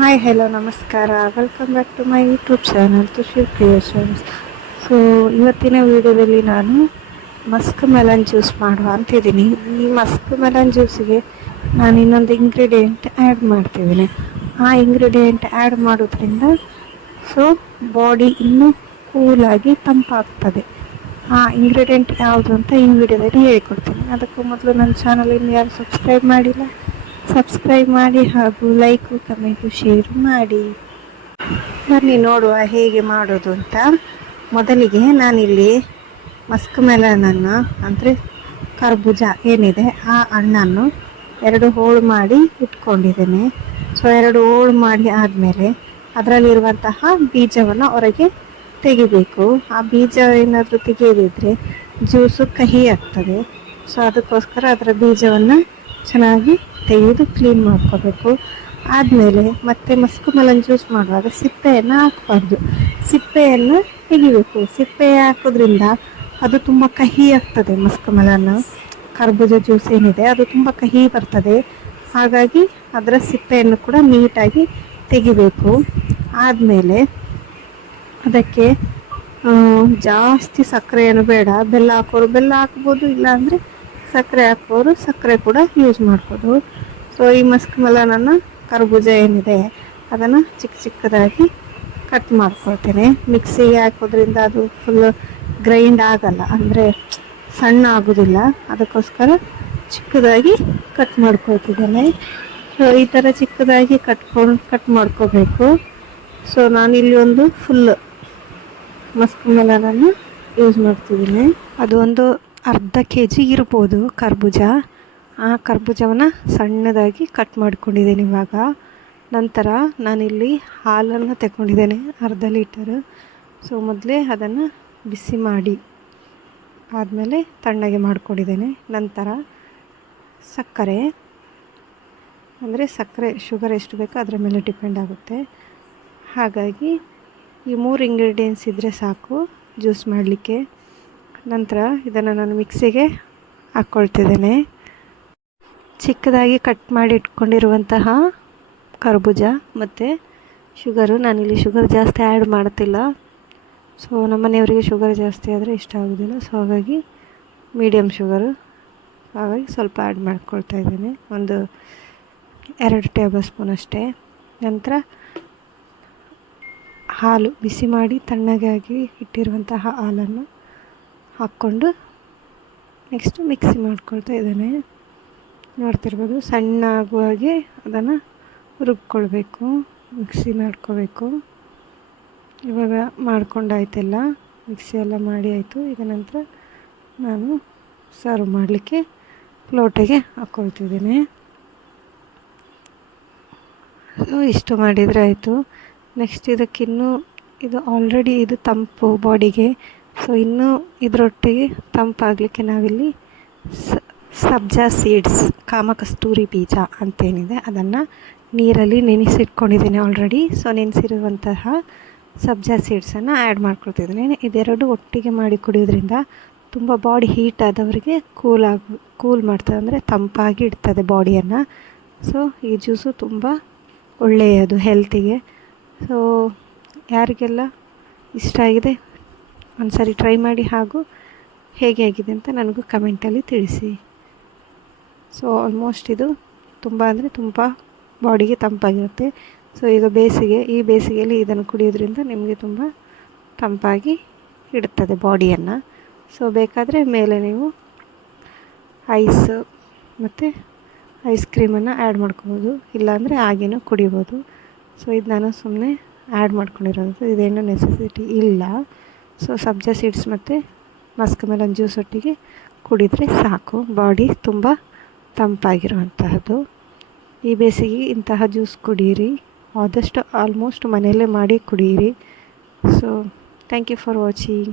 Hi hello ನಮಸ್ಕಾರ, welcome back to my YouTube channel Tushir creations. So ಇವತ್ತಿನ ವಿಡಿಯೋದಲ್ಲಿ ನಾನು ಮಸ್ಕ್ ಮೆಲನ್ ಜ್ಯೂಸ್ ಮಾಡುವ ಅಂತಿದ್ದೀನಿ. ಈ ಮಸ್ಕ್ ಮೆಲನ್ ಜ್ಯೂಸಿಗೆ ನಾನು ಇನ್ನೊಂದು ಇಂಗ್ರೀಡಿಯೆಂಟ್ ಆ್ಯಡ್ ಮಾಡ್ತಿದ್ದೀನಿ. ಆ ಇಂಗ್ರೀಡಿಯೆಂಟ್ ಆ್ಯಡ್ ಮಾಡೋದ್ರಿಂದ ಸೊ ಬಾಡಿ ಇನ್ನೂ ಕೂಲಾಗಿ ತಂಪಾಗ್ತದೆ. ಆ ಇಂಗ್ರೀಡಿಯೆಂಟ್ ಯಾವುದು ಅಂತ ಈ ವಿಡಿಯೋದಲ್ಲಿ ಹೇಳ್ಕೊಡ್ತೀನಿ. ಅದಕ್ಕೂ ಮೊದಲು ನನ್ನ ಚಾನಲ್ ಇನ್ನು ಯಾರು ಸಬ್ಸ್ಕ್ರೈಬ್ ಮಾಡಿಲ್ಲ, ಸಬ್ಸ್ಕ್ರೈಬ್ ಮಾಡಿ ಹಾಗೂ ಲೈಕು ಕಮೆಂಟು ಶೇರ್ ಮಾಡಿ. ಬನ್ನಿ ನೋಡುವ ಹೇಗೆ ಮಾಡೋದು ಅಂತ. ಮೊದಲಿಗೆ ನಾನಿಲ್ಲಿ ಮಸ್ಕ್ ಮೆಲನನ್ನು ಅಂದರೆ ಕರ್ಬೂಜ ಏನಿದೆ ಆ ಹಣ್ಣನ್ನು 2 ಹೋಳು ಮಾಡಿ ಇಟ್ಕೊಂಡಿದ್ದೇನೆ. ಸೊ 2 ಹೋಳು ಮಾಡಿ ಆದಮೇಲೆ ಅದರಲ್ಲಿರುವಂತಹ ಬೀಜವನ್ನು ಹೊರಗೆ ತೆಗಿಬೇಕು. ಆ ಬೀಜ ಏನಾದರೂ ತೆಗೆಯದಿದ್ದರೆ ಜ್ಯೂಸು ಕಹಿ ಆಗ್ತದೆ. ಸೊ ಅದಕ್ಕೋಸ್ಕರ ಅದರ ಬೀಜವನ್ನು ಚೆನ್ನಾಗಿ ತೆಗೆದು ಕ್ಲೀನ್ ಮಾಡ್ಕೋಬೇಕು. ಆದಮೇಲೆ ಮತ್ತೆ ಮಸ್ಕ್ ಮೆಲನ್ ಜ್ಯೂಸ್ ಮಾಡುವಾಗ ಸಿಪ್ಪೆಯನ್ನು ಹಾಕಬಾರ್ದು, ಸಿಪ್ಪೆಯನ್ನು ತೆಗಿಬೇಕು. ಸಿಪ್ಪೆ ಹಾಕೋದ್ರಿಂದ ಅದು ತುಂಬ ಕಹಿ ಆಗ್ತದೆ. ಮಸ್ಕ್ ಮೆಲನ್ ಕರ್ಬೂಜ ಜ್ಯೂಸ್ ಏನಿದೆ ಅದು ತುಂಬ ಕಹಿ ಬರ್ತದೆ. ಹಾಗಾಗಿ ಅದರ ಸಿಪ್ಪೆಯನ್ನು ಕೂಡ ನೀಟಾಗಿ ತೆಗಿಬೇಕು. ಆದಮೇಲೆ ಅದಕ್ಕೆ ಜಾಸ್ತಿ ಸಕ್ಕರೆಯನ್ನು ಬೇಡ, ಬೆಲ್ಲ ಹಾಕೋರು ಬೆಲ್ಲ ಹಾಕ್ಬೋದು, ಇಲ್ಲಾಂದರೆ ಸಕ್ಕರೆ ಹಾಕೋರು ಸಕ್ಕರೆ ಕೂಡ ಯೂಸ್ ಮಾಡ್ಬೋದು. ಸೊ ಈ ಮಸ್ಕ್ ಮೆಲನನ್ನು ಕರ್ಬೂಜ ಏನಿದೆ ಅದನ್ನು ಚಿಕ್ಕ ಚಿಕ್ಕದಾಗಿ ಕಟ್ ಮಾಡ್ಕೊಳ್ತೇನೆ. ಮಿಕ್ಸಿಗೆ ಹಾಕೋದ್ರಿಂದ ಅದು ಫುಲ್ ಗ್ರೈಂಡ್ ಆಗಲ್ಲ, ಅಂದರೆ ಸಣ್ಣ ಆಗೋದಿಲ್ಲ. ಅದಕ್ಕೋಸ್ಕರ ಚಿಕ್ಕದಾಗಿ ಕಟ್ ಮಾಡ್ಕೊಳ್ತಿದ್ದೇನೆ. ಸೊ ಈ ಥರ ಚಿಕ್ಕದಾಗಿ ಕಟ್ ಮಾಡ್ಕೋಬೇಕು. ಸೊ ನಾನಿಲ್ಲಿ ಒಂದು ಫುಲ್ ಮಸ್ಕ್ ಮೆಲನನ್ನು ಯೂಸ್ ಮಾಡ್ತಿದ್ದೀನಿ. ಅದು ಒಂದು ಅರ್ಧ kg ಇರ್ಬೋದು ಕರ್ಬೂಜ. ಆ ಕರ್ಬೂಜವನ್ನು ಸಣ್ಣದಾಗಿ ಕಟ್ ಮಾಡ್ಕೊಂಡಿದ್ದೇನೆ ಇವಾಗ. ನಂತರ ನಾನಿಲ್ಲಿ ಹಾಲನ್ನು ತಗೊಂಡಿದ್ದೇನೆ, ಅರ್ಧ ಲೀಟರು. ಸೊ ಮೊದಲೇ ಅದನ್ನು ಬಿಸಿ ಮಾಡಿ ಆದಮೇಲೆ ತಣ್ಣಗೆ ಮಾಡ್ಕೊಂಡಿದ್ದೇನೆ. ನಂತರ ಸಕ್ಕರೆ, ಅಂದರೆ ಸಕ್ಕರೆ ಶುಗರ್ ಎಷ್ಟು ಬೇಕೋ ಅದರ ಮೇಲೆ ಡಿಪೆಂಡ್ ಆಗುತ್ತೆ. ಹಾಗಾಗಿ ಈ 3 ಇಂಗ್ರೀಡಿಯೆಂಟ್ಸ್ ಇದ್ದರೆ ಸಾಕು ಜ್ಯೂಸ್ ಮಾಡಲಿಕ್ಕೆ. ನಂತರ ಇದನ್ನು ನಾನು ಮಿಕ್ಸಿಗೆ ಹಾಕ್ಕೊಳ್ತಿದ್ದೇನೆ. ಚಿಕ್ಕದಾಗಿ ಕಟ್ ಮಾಡಿ ಇಟ್ಕೊಂಡಿರುವಂತಹ ಕರ್ಬೂಜ ಮತ್ತು ಶುಗರು. ನಾನಿಲ್ಲಿ ಶುಗರ್ ಜಾಸ್ತಿ ಆ್ಯಡ್ ಮಾಡ್ತಿಲ್ಲ. ಸೊ ನಮ್ಮನೆಯವರಿಗೆ ಶುಗರ್ ಜಾಸ್ತಿ ಆದರೆ ಇಷ್ಟ ಆಗೋದಿಲ್ಲ. ಸೊ ಹಾಗಾಗಿ ಮೀಡಿಯಮ್ ಶುಗರು, ಹಾಗಾಗಿ ಸ್ವಲ್ಪ ಆ್ಯಡ್ ಮಾಡ್ಕೊಳ್ತಾ ಇದ್ದೇನೆ, ಒಂದು 2 ಟೇಬಲ್ ಸ್ಪೂನ್ ಅಷ್ಟೇ. ನಂತರ ಹಾಲು ಬಿಸಿ ಮಾಡಿ ತಣ್ಣಗಾಗಿ ಇಟ್ಟಿರುವಂತಹ ಹಾಲನ್ನು ಹಾಕ್ಕೊಂಡು ನೆಕ್ಸ್ಟು ಮಿಕ್ಸಿ ಮಾಡ್ಕೊಳ್ತಾ ಇದ್ದೇನೆ. ನೋಡ್ತಿರ್ಬೋದು, ಸಣ್ಣ ಆಗುವಾಗೆ ಅದನ್ನು ರುಬ್ಕೊಳ್ಬೇಕು, ಮಿಕ್ಸಿ ಮಾಡ್ಕೋಬೇಕು. ಇವಾಗ ಮಾಡ್ಕೊಂಡಾಯ್ತೆಲ್ಲ, ಮಿಕ್ಸಿ ಎಲ್ಲ ಮಾಡಿ ಆಯಿತು. ಈಗ ನಂತರ ನಾನು ಸರ್ವ್ ಮಾಡಲಿಕ್ಕೆ ಲೋಟೆಗೆ ಹಾಕ್ಕೊಳ್ತಿದ್ದೇನೆ. ಸೊ ಇಷ್ಟು ಮಾಡಿದರೆ ಆಯಿತು. ನೆಕ್ಸ್ಟ್ ಇದಕ್ಕಿನ್ನೂ ಇದು ಆಲ್ರೆಡಿ ಇದು ತಂಪು ಬಾಡಿಗೆ. ಸೊ ಇನ್ನೂ ಇದರೊಟ್ಟಿಗೆ ತಂಪಾಗಲಿಕ್ಕೆ ನಾವಿಲ್ಲಿ ಸಬ್ಜಾ ಸೀಡ್ಸ್, ಕಾಮಕಸ್ತೂರಿ ಬೀಜ ಅಂತೇನಿದೆ ಅದನ್ನು ನೀರಲ್ಲಿ ನೆನೆಸಿಟ್ಕೊಂಡಿದ್ದೀನಿ ಆಲ್ರೆಡಿ. ಸೊ ನೆನೆಸಿರುವಂತಹ ಸಬ್ಜಾ ಸೀಡ್ಸನ್ನು ಆ್ಯಡ್ ಮಾಡ್ಕೊಳ್ತಿದ್ದೀನಿ. ಇದೆರಡು ಒಟ್ಟಿಗೆ ಮಾಡಿ ಕುಡಿಯೋದ್ರಿಂದ ತುಂಬ ಬಾಡಿ ಹೀಟ್ ಆದವರಿಗೆ ಕೂಲ್ ಮಾಡ್ತದೆ, ಅಂದರೆ ತಂಪಾಗಿ ಇಡ್ತದೆ ಬಾಡಿಯನ್ನು. ಸೊ ಈ ಜ್ಯೂಸು ತುಂಬ ಒಳ್ಳೆಯದು ಹೆಲ್ತಿಗೆ. ಸೊ ಯಾರಿಗೆಲ್ಲ ಇಷ್ಟ ಆಗಿದೆ ಒಂದು ಸಾರಿ ಟ್ರೈ ಮಾಡಿ, ಹಾಗೂ ಹೇಗೆ ಆಗಿದೆ ಅಂತ ನನಗೂ ಕಮೆಂಟಲ್ಲಿ ತಿಳಿಸಿ. ಸೊ ಆಲ್ಮೋಸ್ಟ್ ಇದು ತುಂಬ ಅಂದರೆ ತುಂಬ ಬಾಡಿಗೆ ತಂಪಾಗಿರುತ್ತೆ. ಸೊ ಈಗ ಈ ಬೇಸಿಗೆಯಲ್ಲಿ ಇದನ್ನು ಕುಡಿಯೋದ್ರಿಂದ ನಿಮಗೆ ತುಂಬ ತಂಪಾಗಿ ಇಡುತ್ತದೆ ಬಾಡಿಯನ್ನು. ಸೊ ಬೇಕಾದರೆ ಮೇಲೆ ನೀವು ಐಸ್ ಮತ್ತು ಐಸ್ ಕ್ರೀಮನ್ನು ಆ್ಯಡ್ ಮಾಡ್ಕೋಬೋದು, ಇಲ್ಲಾಂದರೆ ಹಾಗೇನೂ ಕುಡಿಬೋದು. ಸೊ ಇದು ನಾನು ಸುಮ್ಮನೆ ಆ್ಯಡ್ ಮಾಡ್ಕೊಂಡಿರೋದು, ಇದೇನು ನೆಸೆಸಿಟಿ ಇಲ್ಲ. ಸೊ ಸಬ್ಜಾ ಸೀಡ್ಸ್ ಮತ್ತು ಮಸ್ಕ್ ಮೆಲನ್ ಜ್ಯೂಸ್ ಒಟ್ಟಿಗೆ ಕುಡಿದರೆ ಸಾಕು, ಬಾಡಿ ತುಂಬ ತಂಪಾಗಿರುವಂತಹದ್ದು. ಈ ಬೇಸಿಗೆ ಇಂತಹ ಜ್ಯೂಸ್ ಕುಡಿಯಿರಿ, ಆದಷ್ಟು ಆಲ್ಮೋಸ್ಟ್ ಮನೆಯಲ್ಲೇ ಮಾಡಿ ಕುಡಿಯಿರಿ. So thank you for watching.